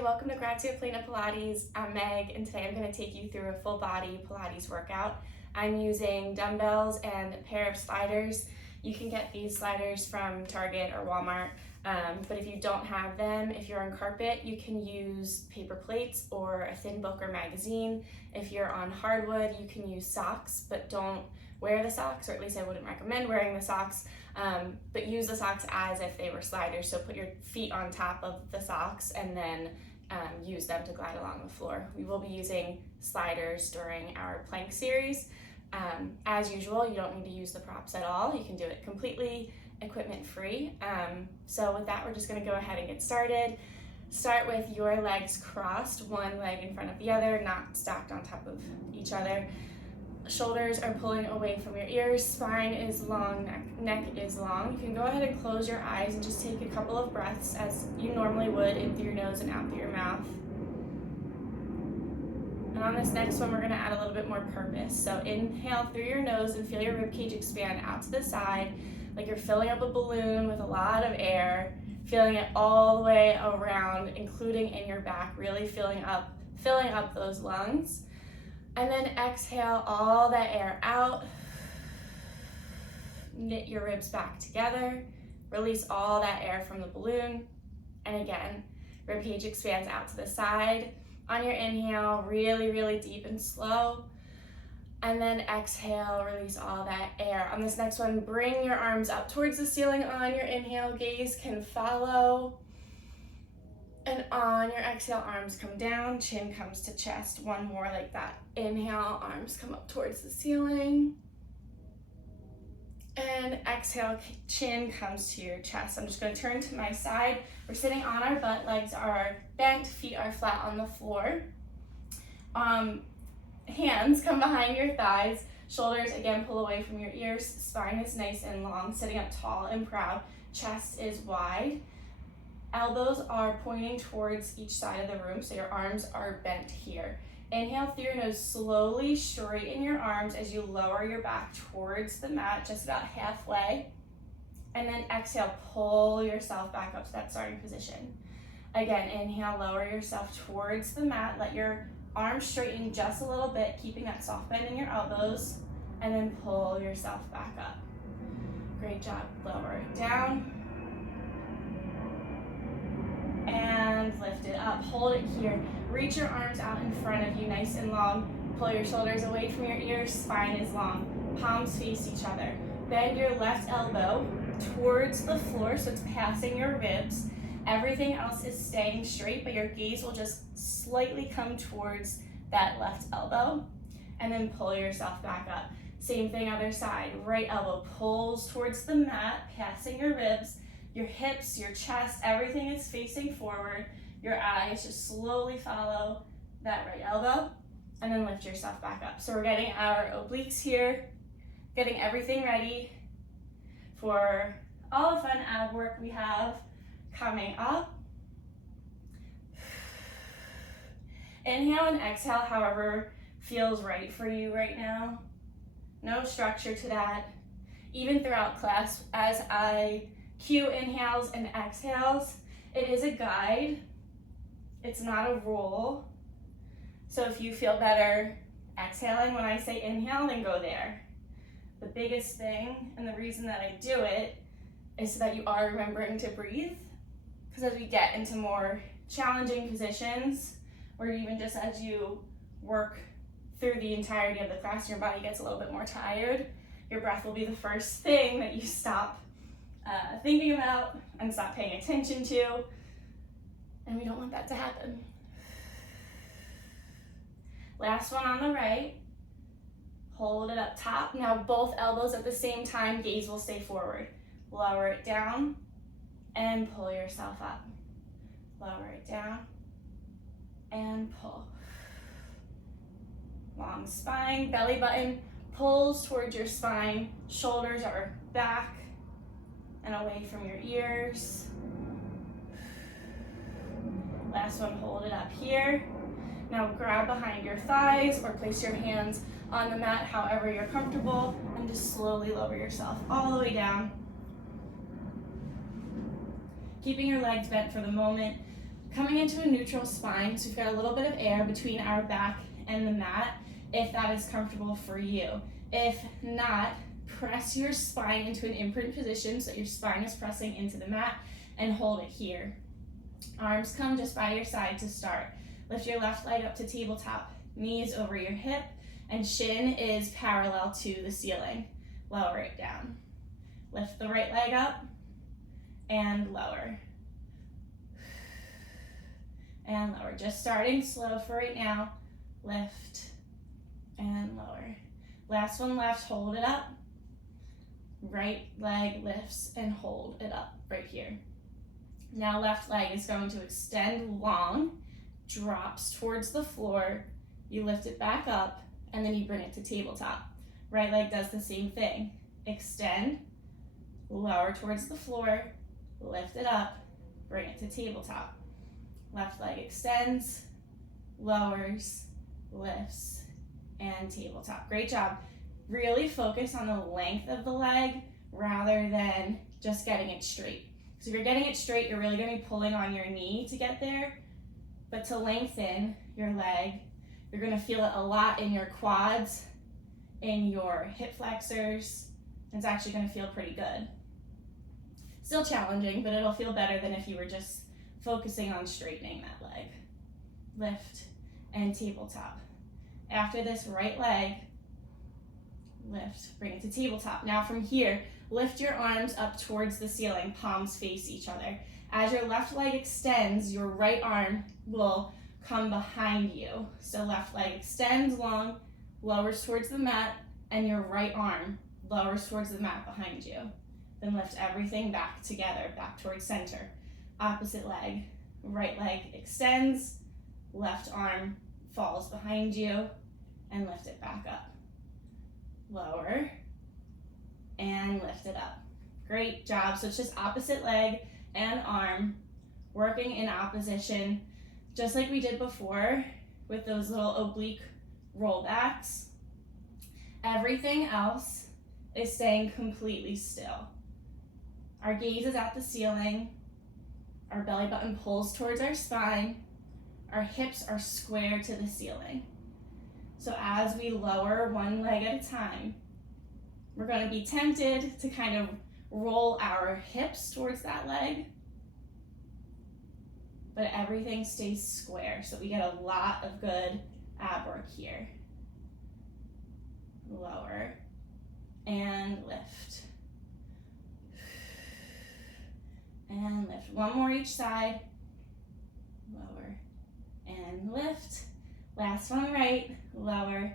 Hi, welcome to Grazia Plena Pilates. I'm Meg, and today I'm going to take you through a full body Pilates workout. I'm using dumbbells and a pair of sliders. You can get these sliders from Target or Walmart, but if you don't have them, if you're on carpet, you can use paper plates or a thin book or magazine. If you're on hardwood, you can use socks, but don't wear the socks, or at least I wouldn't recommend wearing the socks, but use the socks as if they were sliders. So put your feet on top of the socks and then use them to glide along the floor. We will be using sliders during our plank series. As usual, you don't need to use the props at all. You can do it completely equipment free. So with that, we're just gonna go ahead and get started. Start with your legs crossed, one leg in front of the other, not stacked on top of each other. Shoulders are pulling away from your ears, spine is long, neck is long. You can go ahead and close your eyes and just take a couple of breaths as you normally would, in through your nose and out through your mouth. And on this next one, we're gonna add a little bit more purpose. So inhale through your nose and feel your ribcage expand out to the side, like you're filling up a balloon with a lot of air, feeling it all the way around, including in your back, really filling up those lungs. And then exhale all that air out. Knit your ribs back together. Release all that air from the balloon. And again, ribcage expands out to the side. On your inhale, really, really deep and slow. And then exhale, release all that air. On this next one, bring your arms up towards the ceiling on your inhale. Gaze can follow. And on your exhale, arms come down, chin comes to chest. One more like that. Inhale, arms come up towards the ceiling. And exhale, chin comes to your chest. I'm just going to turn to my side. We're sitting on our butt, legs are bent, feet are flat on the floor. Hands come behind your thighs. Shoulders, again, pull away from your ears. Spine is nice and long, sitting up tall and proud. Chest is wide. Elbows are pointing towards each side of the room, so your arms are bent here. Inhale through your nose, slowly straighten your arms as you lower your back towards the mat, just about halfway. And then exhale, pull yourself back up to that starting position. Again, inhale, lower yourself towards the mat. Let your arms straighten just a little bit, keeping that soft bend in your elbows, and then pull yourself back up. Great job. Lower it down. And lift it up, hold it here. Reach your arms out in front of you, nice and long. Pull your shoulders away from your ears, spine is long. Palms face each other. Bend your left elbow towards the floor so it's passing your ribs. Everything else is staying straight, but your gaze will just slightly come towards that left elbow. And then pull yourself back up. Same thing, other side. Right elbow pulls towards the mat, passing your ribs. Your hips, your chest, everything is facing forward. Your eyes just slowly follow that right elbow, and then lift yourself back up. So we're getting our obliques here, getting everything ready for all the fun ab work we have coming up. Inhale and exhale, however feels right for you right now. No structure to that. Even throughout class, as I cue inhales and exhales, it is a guide. It's not a rule. So if you feel better exhaling when I say inhale, then go there. The biggest thing, and the reason that I do it, is so that you are remembering to breathe. Because as we get into more challenging positions, or even just as you work through the entirety of the class, your body gets a little bit more tired. Your breath will be the first thing that you stop thinking about and stop paying attention to, and we don't want that to happen. Last one on the right. Hold it up top. Now both elbows at the same time, gaze will stay forward. Lower it down and pull yourself up. Lower it down and pull. Long spine, belly button pulls towards your spine. Shoulders are back and away from your ears. Last one, hold it up here. Now grab behind your thighs or place your hands on the mat however you're comfortable, and just slowly lower yourself all the way down. Keeping your legs bent for the moment. Coming into a neutral spine, so we've got a little bit of air between our back and the mat, if that is comfortable for you. If not, press your spine into an imprint position so that your spine is pressing into the mat, and hold it here. Arms come just by your side to start. Lift your left leg up to tabletop, knees over your hip, and shin is parallel to the ceiling. Lower it down. Lift the right leg up and lower. And lower. Just starting slow for right now. Lift and lower. Last one left, hold it up. Right leg lifts and hold it up right here. Now left leg is going to extend long, drops towards the floor, you lift it back up, and then you bring it to tabletop. Right leg does the same thing. Extend, lower towards the floor, lift it up, bring it to tabletop. Left leg extends, lowers, lifts, and tabletop. Great job. Really focus on the length of the leg rather than just getting it straight. Because if you're getting it straight, you're really going to be pulling on your knee to get there. But to lengthen your leg, you're going to feel it a lot in your quads, in your hip flexors. It's actually going to feel pretty good. Still challenging, but it'll feel better than if you were just focusing on straightening that leg. Lift and tabletop. After this, right leg, lift, bring it to tabletop. Now from here, lift your arms up towards the ceiling, palms face each other. As your left leg extends, your right arm will come behind you. So left leg extends long, lowers towards the mat, and your right arm lowers towards the mat behind you. Then lift everything back together, back towards center. Opposite leg, right leg extends, left arm falls behind you, and lift it back up. Lower, and lift it up. Great job. So it's just opposite leg and arm working in opposition, just like we did before with those little oblique rollbacks. Everything else is staying completely still. Our gaze is at the ceiling. Our belly button pulls towards our spine. Our hips are square to the ceiling. So as we lower one leg at a time, we're going to be tempted to kind of roll our hips towards that leg, but everything stays square, so we get a lot of good ab work here. Lower and lift. And lift. One more each side. Lower and lift. Last one right, lower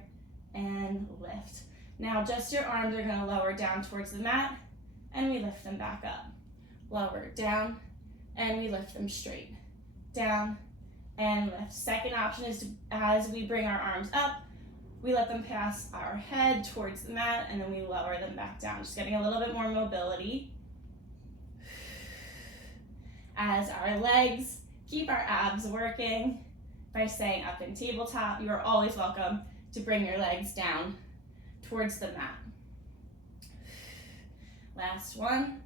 and lift. Now just your arms are going to lower down towards the mat, and we lift them back up. Lower, down, and we lift them straight. Down and lift. Second option is to, as we bring our arms up, we let them pass our head towards the mat, and then we lower them back down, just getting a little bit more mobility. As our legs keep our abs working by staying up in tabletop, you are always welcome to bring your legs down towards the mat. Last one.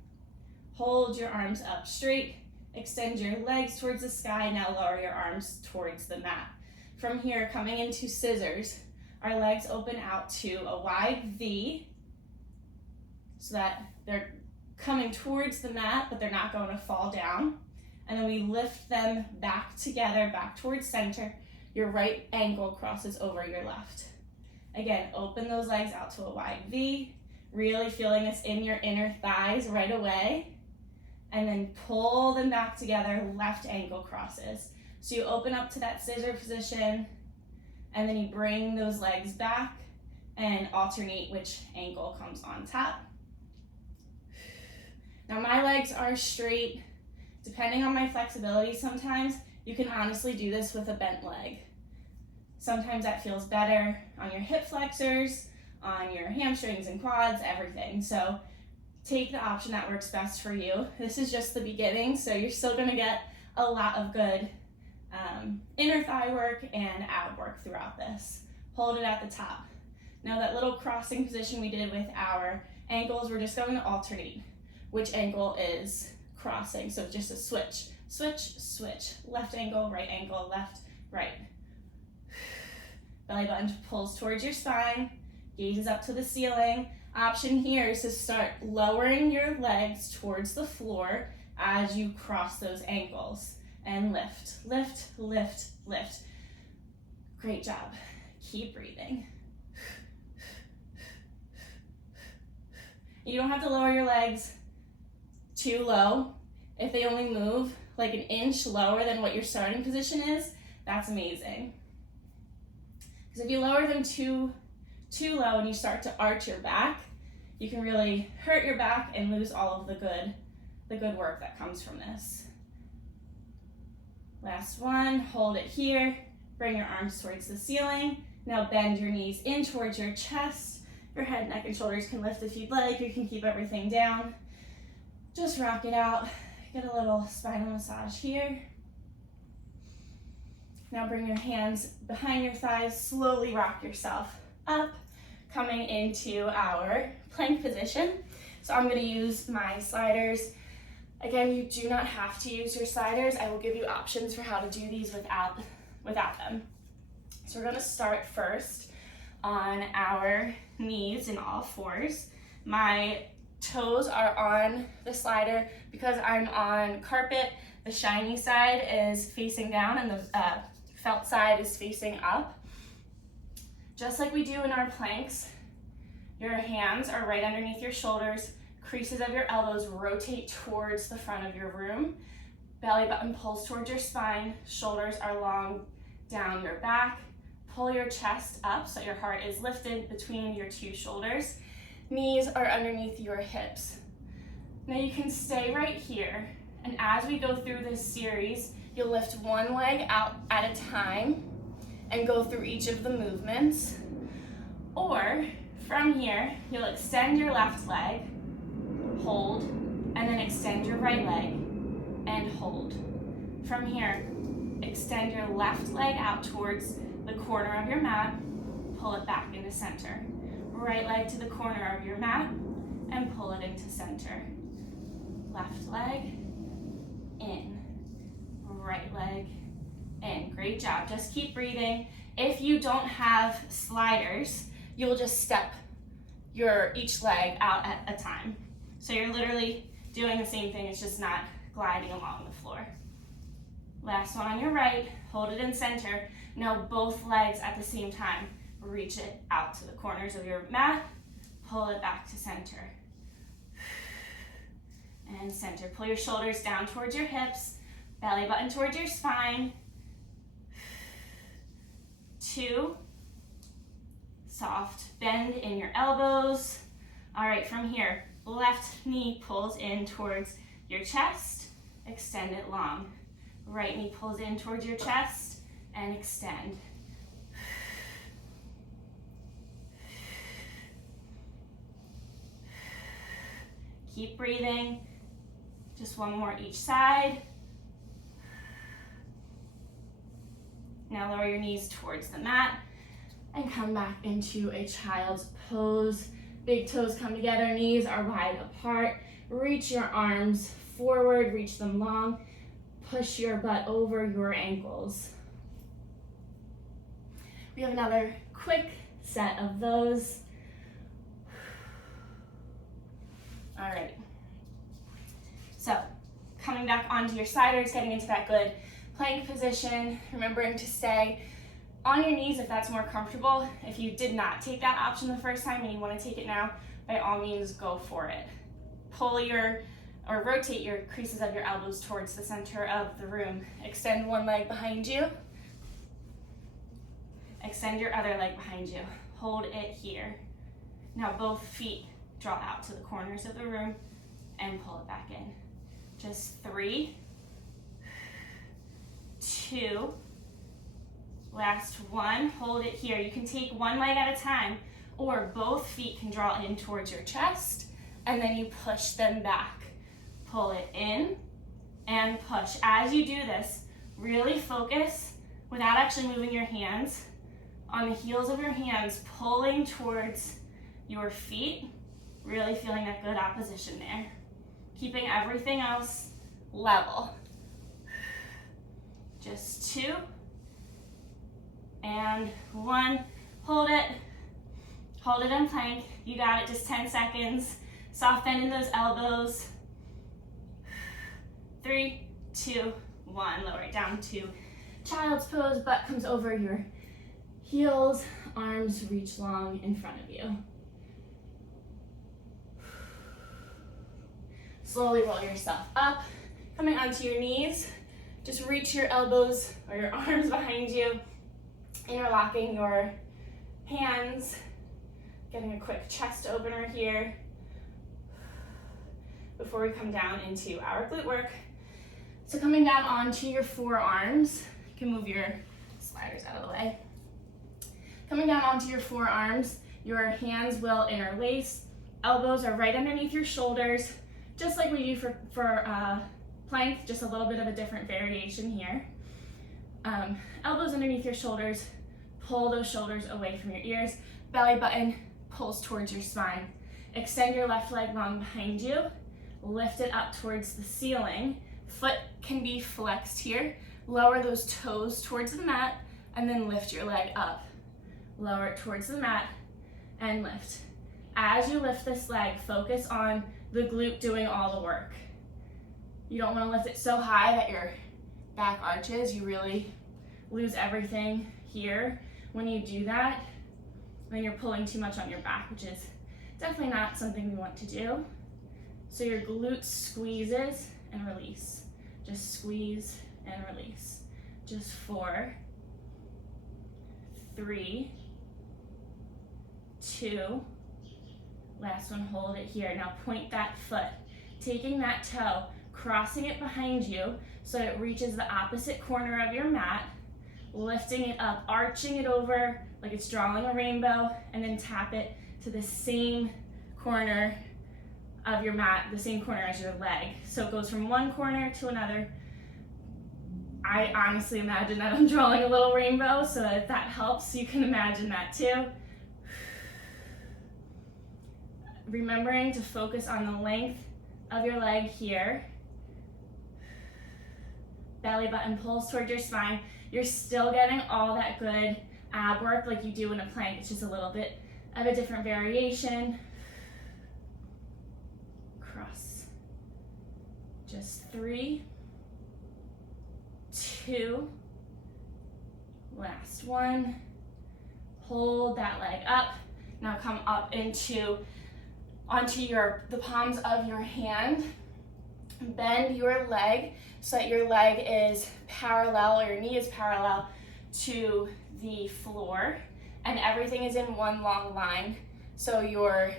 Hold your arms up straight. Extend your legs towards the sky. Now lower your arms towards the mat. From here, coming into scissors, our legs open out to a wide V so that they're coming towards the mat, but they're not going to fall down. And then we lift them back together, back towards center. Your right ankle crosses over your left. Again, open those legs out to a wide V, really feeling this in your inner thighs right away. And then pull them back together, left ankle crosses. So you open up to that scissor position, and then you bring those legs back and alternate which ankle comes on top. Now my legs are straight. Depending on my flexibility, sometimes you can honestly do this with a bent leg. Sometimes that feels better on your hip flexors, on your hamstrings and quads, everything. So take the option that works best for you. This is just the beginning, so you're still gonna get a lot of good inner thigh work and ab work throughout this. Hold it at the top. Now that little crossing position we did with our ankles, we're just going to alternate which ankle is crossing. So just a switch Switch, switch. Left ankle, left, right. Belly button pulls towards your spine, gazes up to the ceiling. Option here is to start lowering your legs towards the floor as you cross those ankles. And lift, lift, lift, lift. Great job. Keep breathing. You don't have to lower your legs too low. If they only move like an inch lower than what your starting position is, that's amazing. Because if you lower them too low and you start to arch your back, you can really hurt your back and lose all of the good work that comes from this. Last one, hold it here. Bring your arms towards the ceiling. Now bend your knees in towards your chest. Your head, neck, and shoulders can lift if you'd like. You can keep everything down. Just rock it out. Get a little spinal massage here. Now bring your hands behind your thighs. Slowly rock yourself up, coming into our plank position. So I'm going to use my sliders. Again, you do not have to use your sliders. I will give you options for how to do these without them. So we're going to start first on our knees in all fours. My toes are on the slider because I'm on carpet. The shiny side is facing down and the felt side is facing up. Just like we do in our planks, your hands are right underneath your shoulders. Creases of your elbows rotate towards the front of your room. Belly button pulls towards your spine. Shoulders are long down your back. Pull your chest up so your heart is lifted between your two shoulders. Knees are underneath your hips. Now you can stay right here, and as we go through this series, you'll lift one leg out at a time and go through each of the movements. Or from here, you'll extend your left leg, hold, and then extend your right leg and hold. From here, extend your left leg out towards the corner of your mat, pull it back into center. Right leg to the corner of your mat and pull it into center. Left leg, in. Right leg, in. Great job. Just keep breathing. If you don't have sliders, you'll just step each leg out at a time. So you're literally doing the same thing, it's just not gliding along the floor. Last one on your right, hold it in center. Now both legs at the same time. Reach it out to the corners of your mat, pull it back to center. And center. Pull your shoulders down towards your hips, belly button towards your spine. 2. Soft bend in your elbows. All right, from here, left knee pulls in towards your chest, extend it long. Right knee pulls in towards your chest and extend. Keep breathing. Just one more each side. Now lower your knees towards the mat and come back into a child's pose. Big toes come together, knees are wide apart. Reach your arms forward, reach them long. Push your butt over your ankles. We have another quick set of those. All right. So, coming back onto your sliders, getting into that good plank position, remembering to stay on your knees if that's more comfortable. If you did not take that option the first time and you want to take it now, by all means, go for it. Rotate your creases of your elbows towards the center of the room. Extend one leg behind you. Extend your other leg behind you. Hold it here. Now both feet draw out to the corners of the room and pull it back in. Just 3, 2, last one, hold it here. You can take one leg at a time, or both feet can draw in towards your chest, and then you push them back. Pull it in and push. As you do this, really focus, without actually moving your hands, on the heels of your hands, pulling towards your feet, really feeling that good opposition there. Keeping everything else level. Just 2 and 1. Hold it in plank. You got it, just 10 seconds. Soft bend in those elbows. 3, 2, 1. Lower it down to child's pose. Butt comes over your heels. Arms reach long in front of you. Slowly roll yourself up. Coming onto your knees. Just reach your elbows or your arms behind you. Interlocking your hands. Getting a quick chest opener here before we come down into our glute work. So coming down onto your forearms, you can move your sliders out of the way. Coming down onto your forearms, your hands will interlace. Elbows are right underneath your shoulders, just like we do for plank, just a little bit of a different variation here. Elbows underneath your shoulders, pull those shoulders away from your ears. Belly button pulls towards your spine. Extend your left leg long behind you. Lift it up towards the ceiling. Foot can be flexed here. Lower those toes towards the mat and then lift your leg up. Lower it towards the mat and lift. As you lift this leg, focus on the glute doing all the work. You don't want to lift it so high that your back arches. You really lose everything here. When you do that, then you're pulling too much on your back, which is definitely not something we want to do. So your glute squeezes and release. Just squeeze and release. Just 4, 3, 2, last one, hold it here. Now point that foot, taking that toe, crossing it behind you so it reaches the opposite corner of your mat, lifting it up, arching it over like it's drawing a rainbow, and then tap it to the same corner of your mat, the same corner as your leg. So it goes from one corner to another. I honestly imagine that I'm drawing a little rainbow, so if that helps, you can imagine that too. Remembering to focus on the length of your leg here. Belly button pulls toward your spine. You're still getting all that good ab work like you do in a plank. It's just a little bit of a different variation. Cross. Just 3, 2, last one. Hold that leg up. Now come up onto the palms of your hand. Bend your leg so that your leg is parallel, or your knee is parallel to the floor, and everything is in one long line. So your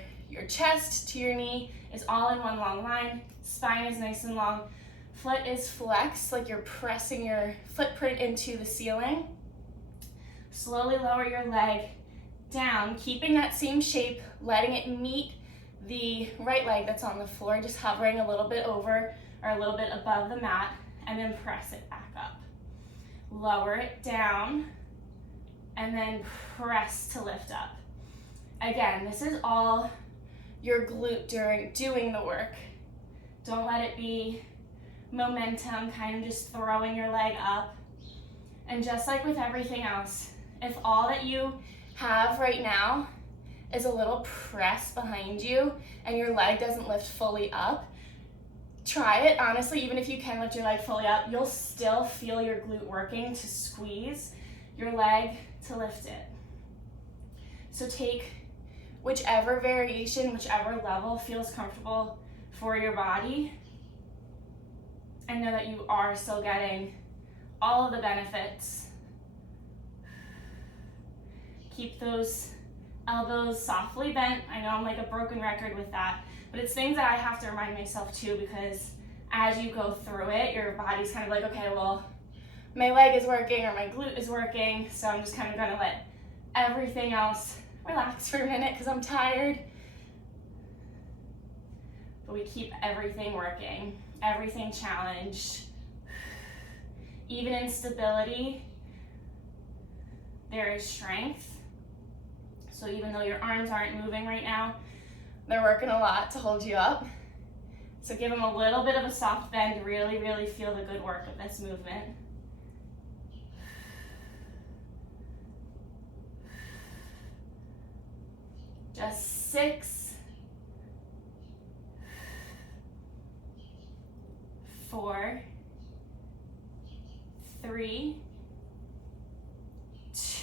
chest to your knee is all in one long line. Spine is nice and long. Foot is flexed, like you're pressing your footprint into the ceiling. Slowly lower your leg down, keeping that same shape, letting it meet the right leg that's on the floor, just hovering a little bit over or a little bit above the mat, and then press it back up. Lower it down, and then press to lift up. Again, this is all your glute during doing the work. Don't let it be momentum, kind of just throwing your leg up. And just like with everything else, if all that you have right now is a little press behind you and your leg doesn't lift fully up, try it. Honestly, even if you can lift your leg fully up, you'll still feel your glute working to squeeze your leg to lift it. So take whichever variation, whichever level feels comfortable for your body, and know that you are still getting all of the benefits. Keep those elbows softly bent. I know I'm like a broken record with that, but it's things that I have to remind myself too, because as you go through it, your body's kind of like, okay, well, my leg is working or my glute is working, so I'm just kind of gonna let everything else relax for a minute because I'm tired. But we keep everything working, everything challenged. Even in stability, there is strength. So even though your arms aren't moving right now, they're working a lot to hold you up. So give them a little bit of a soft bend to really, really feel the good work of this movement. Just 6, 4, 3,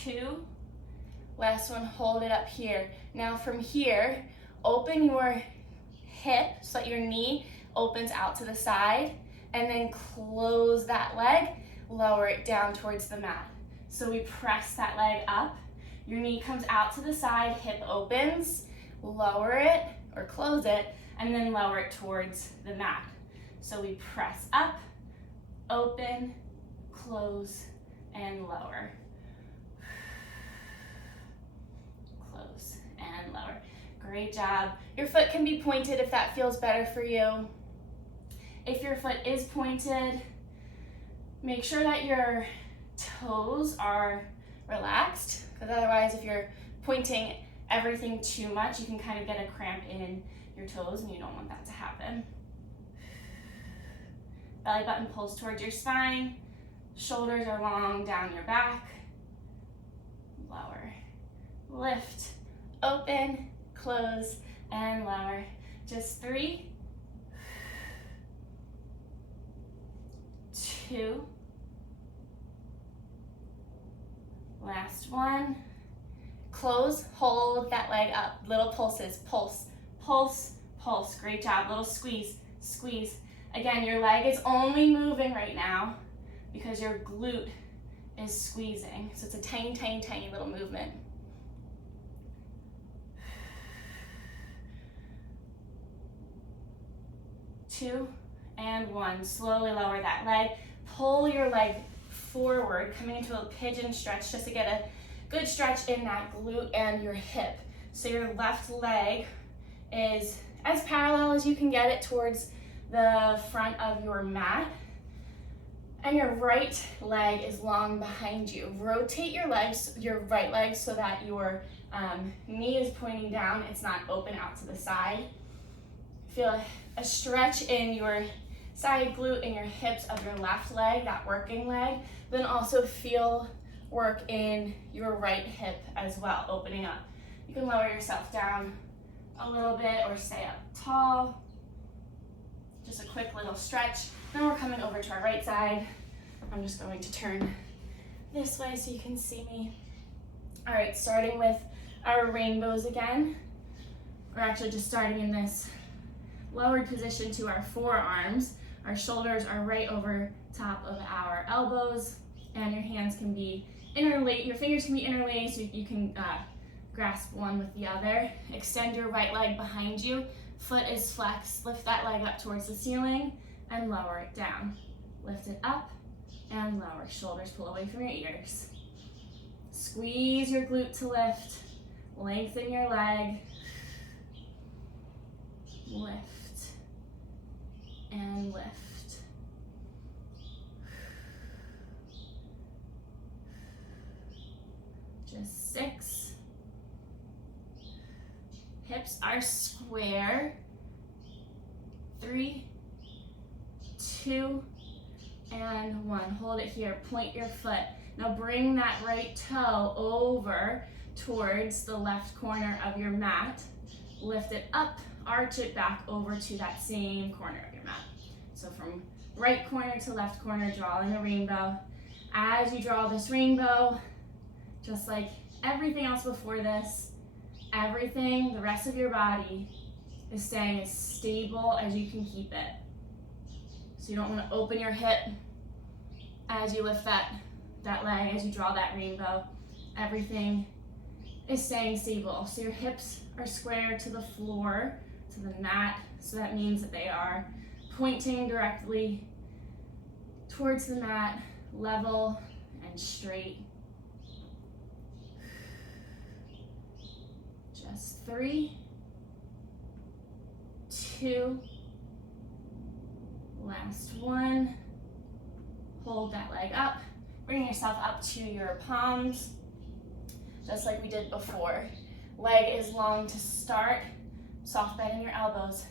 2, last one, hold it up here. Now from here, open your hip so that your knee opens out to the side, and then close that leg, lower it down towards the mat. So we press that leg up, your knee comes out to the side, hip opens, lower it or close it, and then lower it towards the mat. So we press up, open, close, and lower. Close and lower. Great job. Your foot can be pointed if that feels better for you. If your foot is pointed, make sure that your toes are relaxed, because otherwise if you're pointing everything too much, you can kind of get a cramp in your toes, and you don't want that to happen. Belly button pulls towards your spine, shoulders are long down your back, lower, lift, open, close, and lower. Just 3, 2, last one, close, hold that leg up, little pulses, pulse, pulse, pulse, great job, little squeeze, squeeze. Again, your leg is only moving right now because your glute is squeezing, so it's a tiny, tiny, tiny little movement. Two and one, slowly lower that leg, pull your leg forward, coming into a pigeon stretch just to get a good stretch in that glute and your hip. So your left leg is as parallel as you can get it towards the front of your mat, and your right leg is long behind you. Rotate your legs, your right leg, so that your knee is pointing down, it's not open out to the side. Feel a stretch in your side glute and your hips of your left leg, that working leg. Then also feel work in your right hip as well, opening up. You can lower yourself down a little bit or stay up tall. Just a quick little stretch. Then we're coming over to our right side. I'm just going to turn this way so you can see me. All right, starting with our rainbows again. We're actually just starting in this lowered position to our forearms. Our shoulders are right over top of our elbows, and your hands can be interlaced, your fingers can be interlaced so you can grasp one with the other. Extend your right leg behind you. Foot is flexed. Lift that leg up towards the ceiling and lower it down. Lift it up and lower. Shoulders pull away from your ears. Squeeze your glute to lift. Lengthen your leg. Lift and lift. Just 6. Hips are square. 3, 2, and 1. Hold it here. Point your foot. Now bring that right toe over towards the left corner of your mat. Lift it up, arch it back over to that same corner of your mat. So from right corner to left corner, drawing a rainbow. As you draw this rainbow, just like everything else before this, everything, the rest of your body is staying as stable as you can keep it. So you don't want to open your hip as you lift that leg, as you draw that rainbow. Everything is staying stable. So your hips are square to the floor, to the mat. So that means that they are pointing directly towards the mat, level and straight. Just 3, 2, last one. Hold that leg up. Bring yourself up to your palms, just like we did before. Leg is long to start. Soft bend in your elbows.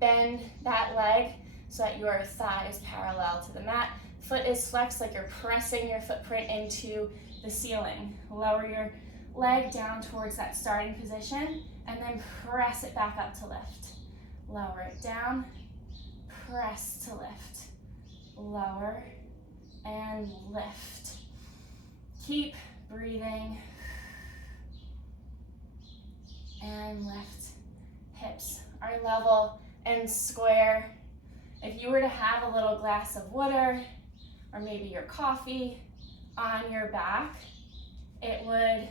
Bend that leg so that your thigh is parallel to the mat. Foot is flexed like you're pressing your footprint into the ceiling. Lower your leg down towards that starting position and then press it back up to lift. Lower it down, press to lift. Lower and lift. Keep breathing and lift. Hips are level and square. If you were to have a little glass of water or maybe your coffee on your back, it would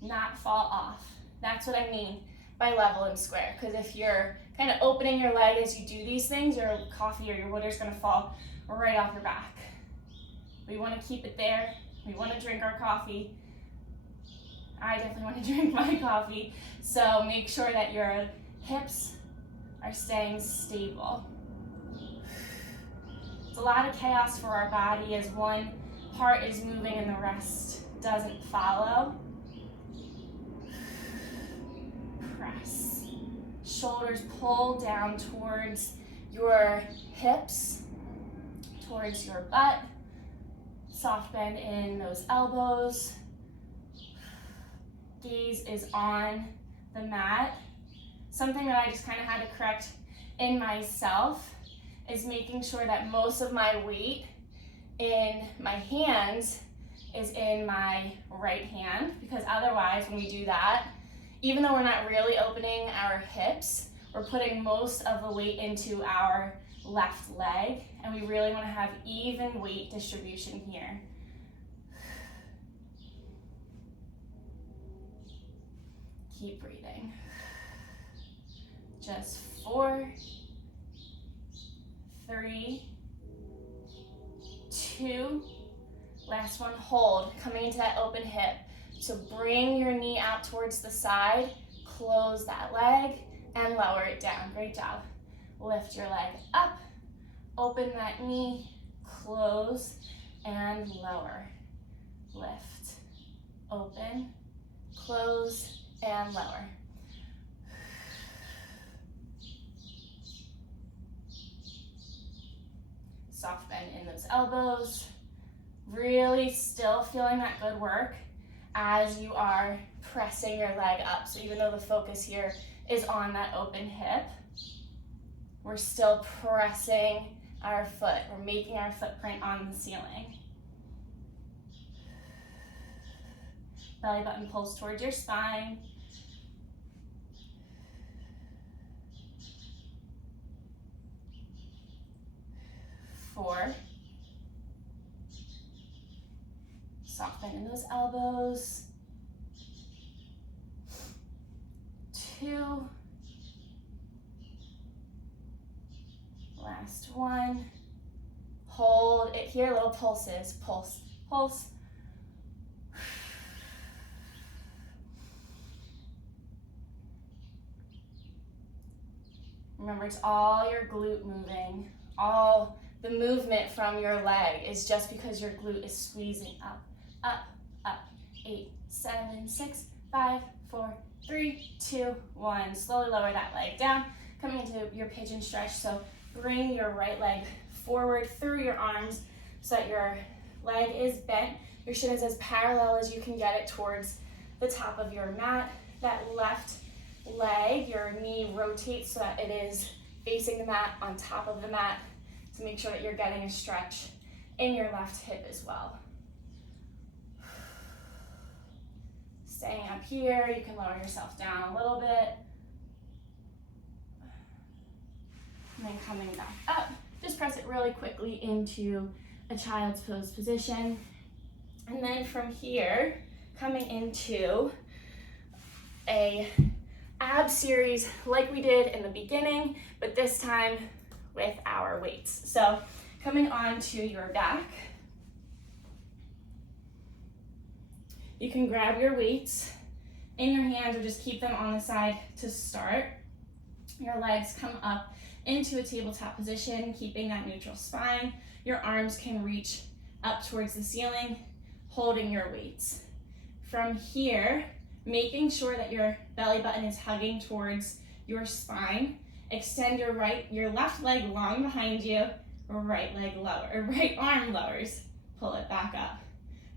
not fall off. That's what I mean by level and square, because if you're kind of opening your leg as you do these things, your coffee or your water is going to fall right off your back. We want to keep it there. We want to drink our coffee. I definitely want to drink my coffee. So make sure that your hips are staying stable. It's a lot of chaos for our body as one part is moving and the rest doesn't follow. Press. Shoulders pull down towards your hips, towards your butt. Soft bend in those elbows. Gaze is on the mat. Something that I just kind of had to correct in myself is making sure that most of my weight in my hands is in my right hand, because otherwise when we do that, even though we're not really opening our hips, we're putting most of the weight into our left leg, and we really want to have even weight distribution here. Keep breathing. Just 4, 3, 2, last one, hold, coming into that open hip. So bring your knee out towards the side, close that leg, and lower it down. Great job. Lift your leg up, open that knee, close, and lower. Lift, open, close, and lower. Soft bend in those elbows. Really still feeling that good work as you are pressing your leg up. So even though the focus here is on that open hip, we're still pressing our foot. We're making our footprint on the ceiling. Belly button pulls towards your spine. Four. Soft bend in those elbows. 2. Last one. Hold it here, little pulses. Pulse, pulse. Remember, it's all your glute moving. All the movement from your leg is just because your glute is squeezing up, up, up. 8, 7, 6, 5, 4, 3, 2, 1. Slowly lower that leg down, coming into your pigeon stretch. So bring your right leg forward through your arms so that your leg is bent. Your shin is as parallel as you can get it towards the top of your mat. That left leg, your knee rotates so that it is facing the mat, on top of the mat, to make sure that you're getting a stretch in your left hip as well. Staying up here, you can lower yourself down a little bit. And then coming back up, just press it really quickly into a child's pose position. And then from here, coming into a ab series like we did in the beginning, but this time with our weights. So coming onto your back, you can grab your weights in your hands or just keep them on the side to start. Your legs come up into a tabletop position, keeping that neutral spine. Your arms can reach up towards the ceiling, holding your weights. From here, making sure that your belly button is hugging towards your spine. Extend your left leg long behind you, right arm lowers, pull it back up.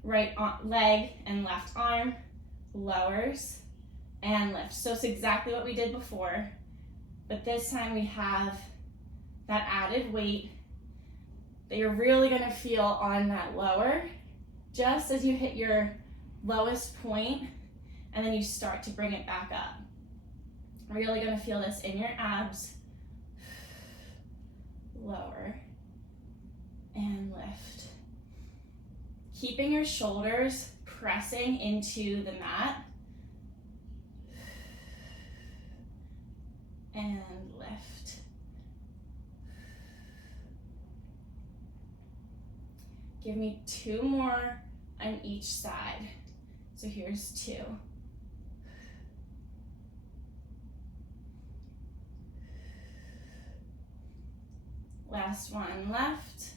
Right leg and left arm lowers and lift. So it's exactly what we did before, but this time we have that added weight that you're really gonna feel on that lower, just as you hit your lowest point, and then you start to bring it back up. Really gonna feel this in your abs. Lower and lift. Keeping your shoulders pressing into the mat. And lift. Give me 2 more on each side. So here's 2. Last one left.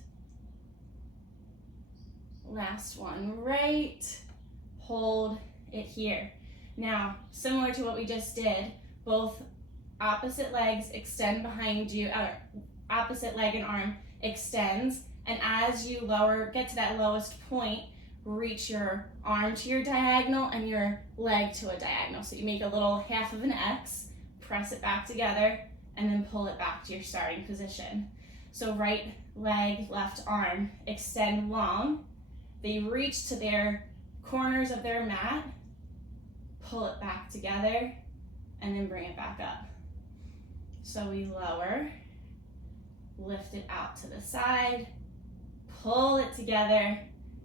Last one right. Hold it here. Now, similar to what we just did, both opposite legs extend behind you, opposite leg and arm extends, and as you get to that lowest point, reach your arm to your diagonal and your leg to a diagonal. So you make a little half of an X, press it back together, and then pull it back to your starting position. So right leg, left arm, extend long. They reach to their corners of their mat, pull it back together, and then bring it back up. So we lower, lift it out to the side, pull it together,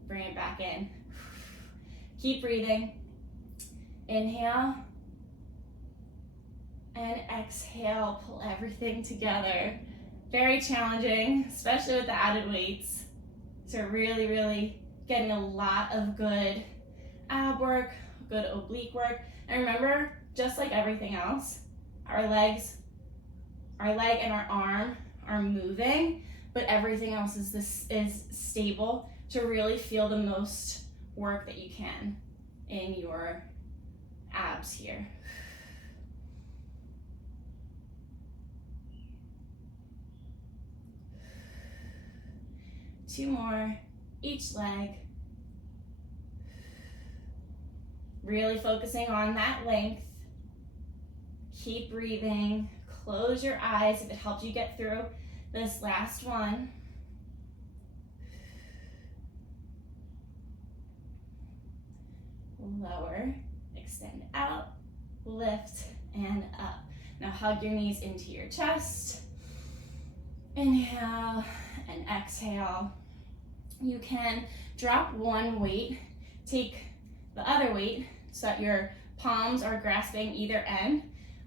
bring it back in. Keep breathing. Inhale and exhale, pull everything together. Very challenging, especially with the added weights. So really, really getting a lot of good ab work, good oblique work. And remember, just like everything else, our leg and our arm are moving, but everything else is stable to really feel the most work that you can in your abs here. Two more, each leg. Really focusing on that length. Keep breathing. Close your eyes if it helps you get through this last one. Lower, extend out, lift, and up. Now hug your knees into your chest. Inhale and exhale. You can drop one weight, take the other weight so that your palms are grasping either end.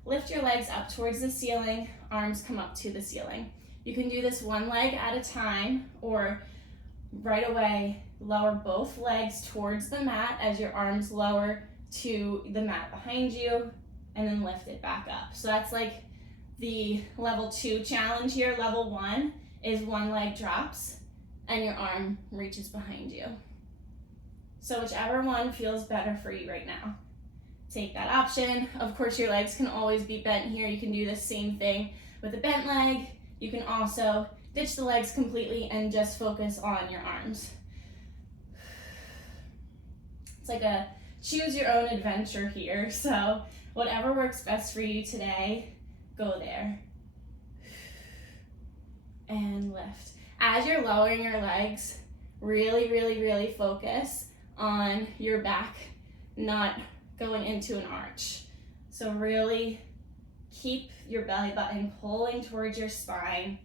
Lift your legs up towards the ceiling, arms come up to the ceiling. You can do this one leg at a time, or right away lower both legs towards the mat as your arms lower to the mat behind you, and then lift it back up. So that's like the level 2 challenge here. Level 1 is one leg drops and your arm reaches behind you. So whichever one feels better for you right now, take that option. Of course, your legs can always be bent here. You can do the same thing with a bent leg. You can also ditch the legs completely and just focus on your arms. It's like a choose your own adventure here. So whatever works best for you today, go there. And lift. As you're lowering your legs, really, really, really focus on your back not going into an arch. So really keep your belly button pulling towards your spine.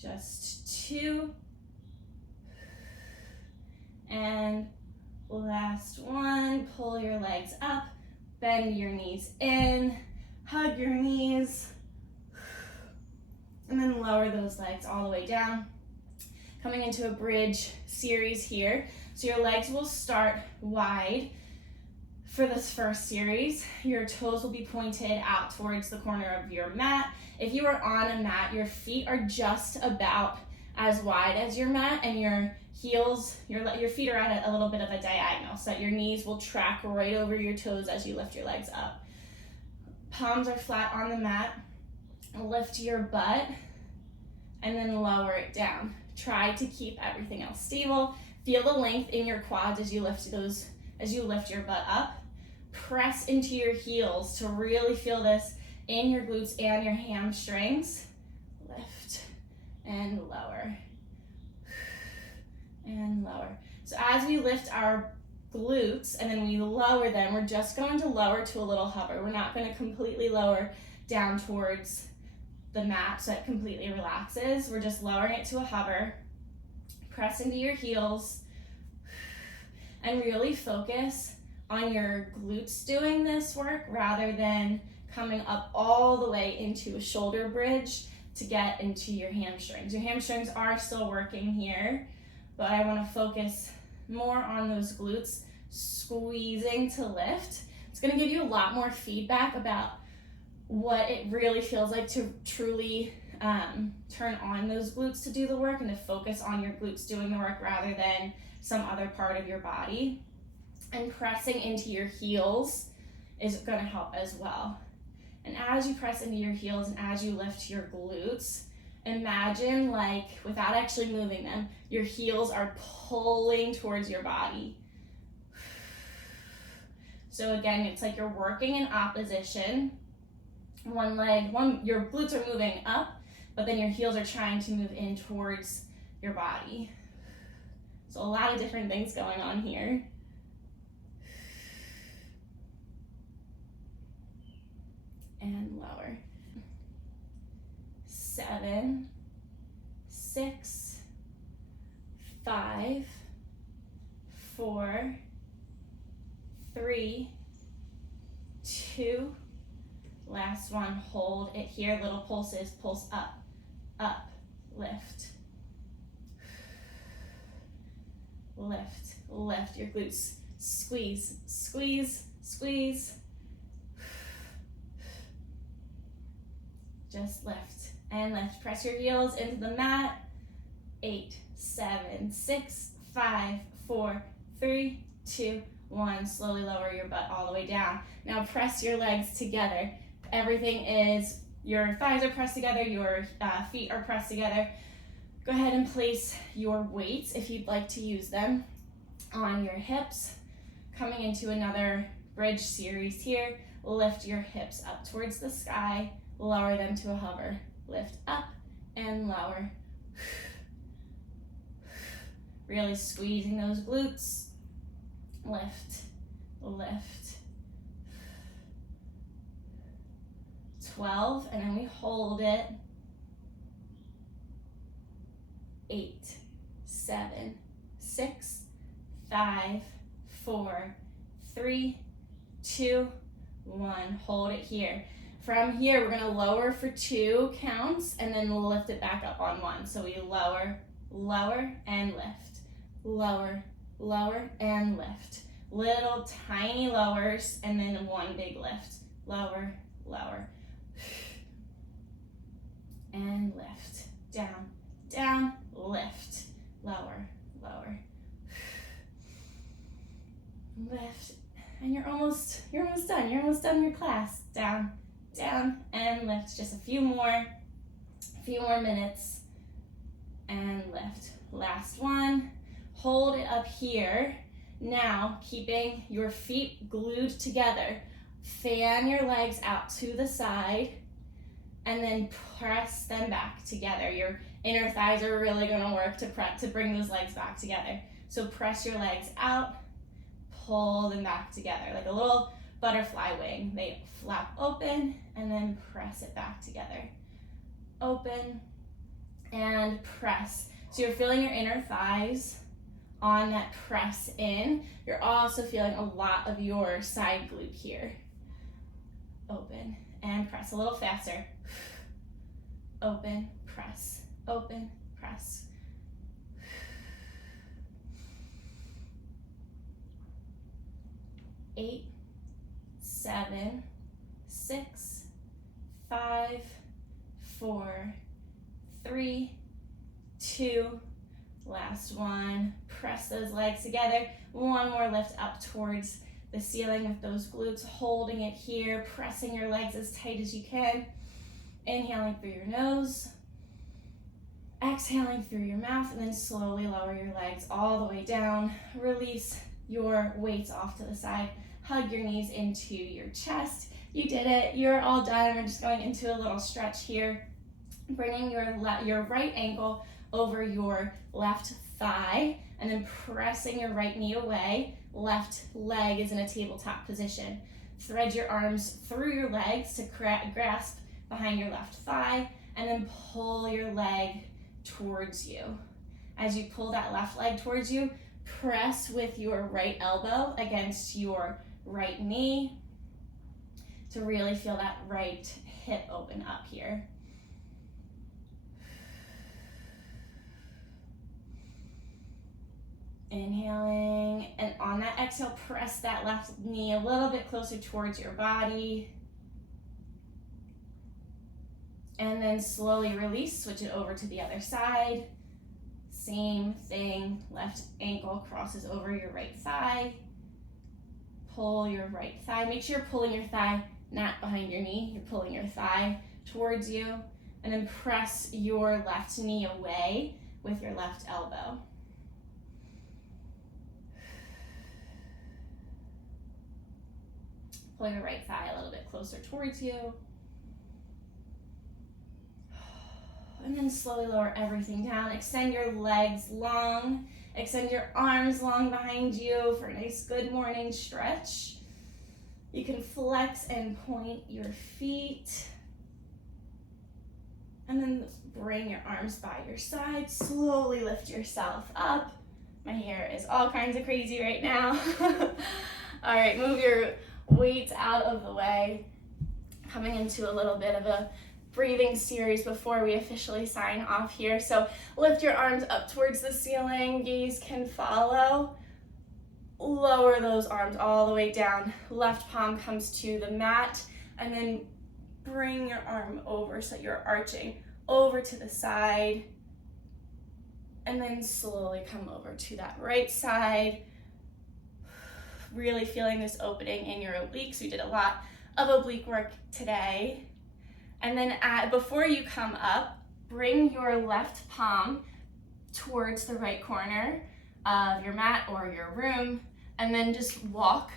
Just 2. And last one, pull your legs up, bend your knees in, hug your knees, and then lower those legs all the way down. Coming into a bridge series here. So your legs will start wide for this first series. Your toes will be pointed out towards the corner of your mat. If you are on a mat, your feet are just about as wide as your mat, and your heels, your feet are at a little bit of a diagonal, so that your knees will track right over your toes as you lift your legs up. Palms are flat on the mat. Lift your butt and then lower it down. Try to keep everything else stable. Feel the length in your quads as you lift your butt up. Press into your heels to really feel this in your glutes and your hamstrings. Lift and lower. And lower. So as we lift our glutes and then we lower them, we're just going to lower to a little hover. We're not going to completely lower down towards the mat so it completely relaxes. We're just lowering it to a hover. Press into your heels and really focus on your glutes doing this work rather than coming up all the way into a shoulder bridge to get into your hamstrings. Your hamstrings are still working here, but I want to focus more on those glutes squeezing to lift. It's going to give you a lot more feedback about what it really feels like to truly turn on those glutes to do the work and to focus on your glutes doing the work rather than some other part of your body. And pressing into your heels is going to help as well. And as you press into your heels and as you lift your glutes, imagine, like, without actually moving them, your heels are pulling towards your body. So again, it's like you're working in opposition. Your glutes are moving up, but then your heels are trying to move in towards your body. So a lot of different things going on here. And lower. 7, 6, 5, 4, 3, 2, last one, hold it here, little pulses, pulse up, up, lift, lift, lift your glutes, squeeze, squeeze, squeeze, just lift and lift, press your heels into the mat, 8, 7, 6, 5, 4, 3, 2, 1, slowly lower your butt all the way down. Now press your legs together. Everything is, your thighs are pressed together, your feet are pressed together. Go ahead and place your weights, if you'd like to use them, on your hips. Coming into another bridge series here, lift your hips up towards the sky, lower them to a hover. Lift up and lower. Really squeezing those glutes. Lift, lift. 12, and then we hold it. 8, 7, 6, 5, 4, 3, 2, 1. Hold it here. From here, we're going to lower for 2 counts, and then we'll lift it back up on 1. So we lower, lower, and lift. Lower, lower, and lift. Little tiny lowers, and then 1 big lift. Lower, lower, and lift. Down, down, lift. Lower, lower, lift. And you're almost done. You're almost done your class. Down, down, and lift. Just a few more minutes, and lift. Last one. Hold it up here. Now, keeping your feet glued together, fan your legs out to the side, and then press them back together. Your inner thighs are really going to work to bring those legs back together. So press your legs out, pull them back together, like a little butterfly wing. They flap open, and then press it back together. Open, and press. So you're feeling your inner thighs on that press in. You're also feeling a lot of your side glute here. Open and press a little faster. Open, press, open, press. 8, 7, 6, 5, 4, 3, 2, last one. Press those legs together. 1 more lift up towards the ceiling with those glutes, holding it here, pressing your legs as tight as you can. Inhaling through your nose. Exhaling through your mouth, and then slowly lower your legs all the way down. Release your weights off to the side. Hug your knees into your chest. You did it. You're all done. We're just going into a little stretch here. Bringing your right ankle over your left thigh, and then pressing your right knee away. Left leg is in a tabletop position. Thread your arms through your legs to grasp behind your left thigh, and then pull your leg towards you. As you pull that left leg towards you, press with your right elbow against your right knee to really feel that right hip open up here. Inhaling, and on that exhale, press that left knee a little bit closer towards your body. And then slowly release, switch it over to the other side. Same thing, left ankle crosses over your right thigh. Pull your right thigh. Make sure you're pulling your thigh not behind your knee. You're pulling your thigh towards you. And then press your left knee away with your left elbow. Pull your right thigh a little bit closer towards you. And then slowly lower everything down. Extend your legs long. Extend your arms long behind you for a nice good morning stretch. You can flex and point your feet. And then bring your arms by your side. Slowly lift yourself up. My hair is all kinds of crazy right now. All right, move your weights out of the way. Coming into a little bit of a breathing series before we officially sign off here. So lift your arms up towards the ceiling, gaze can follow. Lower those arms all the way down. Left palm comes to the mat, and then bring your arm over so you're arching over to the side, and then slowly come over to that right side. Really feeling this opening in your obliques. We did a lot of oblique work today. And then before you come up, bring your left palm towards the right corner of your mat or your room, and then just walk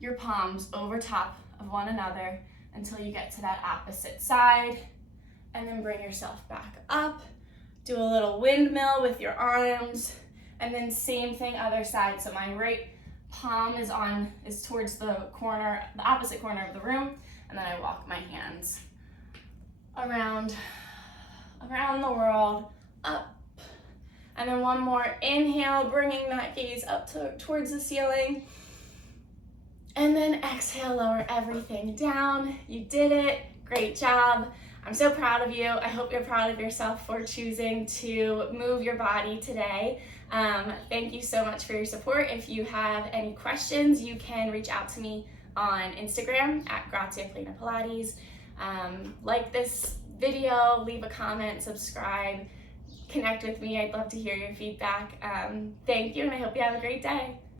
your palms over top of one another until you get to that opposite side, and then bring yourself back up. Do a little windmill with your arms, and then same thing other side. So my right palm is towards the opposite corner of the room, and then I walk my hands around the world, up. And then one more inhale, bringing that gaze up towards the ceiling. And then exhale, lower everything down. You did it, great job. I'm so proud of you. I hope you're proud of yourself for choosing to move your body today. Thank you so much for your support. If you have any questions, you can reach out to me on Instagram at @GraziaPlenaPilates. Like this video, leave a comment, subscribe, connect with me. I'd love to hear your feedback. Thank you, and I hope you have a great day.